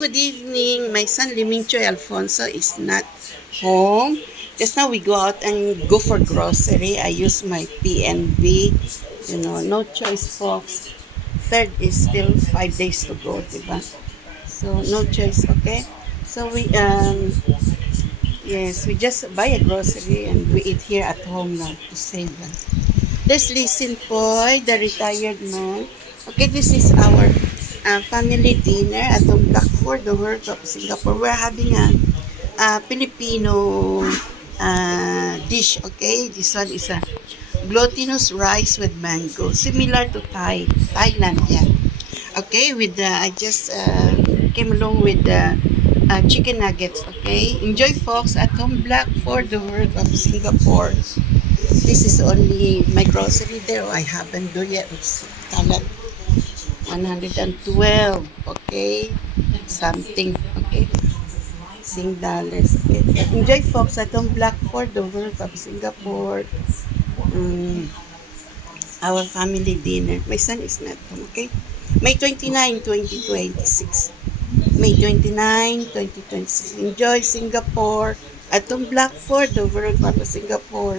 Good evening. My son Liming Choy Alfonso is not home. Just now we go out and go for grocery. I use my PNB. No choice, folks. Third is still 5 days to go, diba? So no choice, okay? So we just buy a grocery and we eat here at home now to save them. There's Listen Poy, the retired man. Okay, this is our family dinner at the Blackford, the World of Singapore. We're having a Filipino dish, okay? This one is a glutinous rice with mango, similar to Thailand, yeah. Okay, I just came along with the chicken nuggets, okay? Enjoy, folks, at home Blackford, the World of Singapore. This is only my grocery there. I haven't do yet. It's talag 112. Okay. Something. Okay. $6. Okay. Enjoy, folks, at home Blackford, the World of Singapore. Mm, our family dinner. My son is not home. Okay. May 29, 2026. May 29, 2026. Enjoy Singapore. At home Blackford, the World of Singapore.